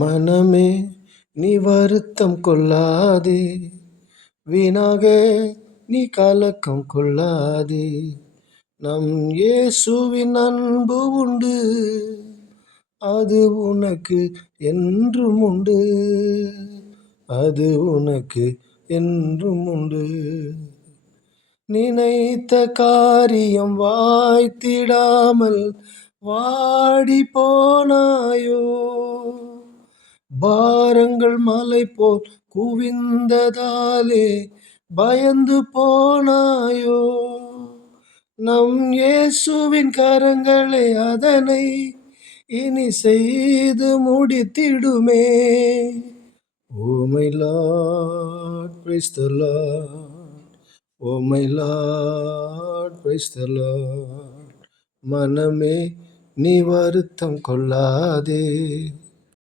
மனமே நீ வருத்தம் கொள்ளாதே, வீணாக நீ கலக்கம் கொள்ளாதே. நம் இயேசுவின் அன்பு உண்டு, அது உனக்கு என்றும் உண்டு, அது உனக்கு என்றும் உண்டு. நினைத்த காரியம் வாய்த்திடாமல் வாடி போனாயோ, பாரங்கள் மலை போல் குவிந்ததாலே பயந்து போனாயோ. நம் இயேசுவின் கரங்களே அதனை இனி செய்து முடித்திடுமே. Oh my Lord, praise the Lord. Oh my Lord, praise the Lord. மனமே நீ வருத்தம் கொள்ளாதே,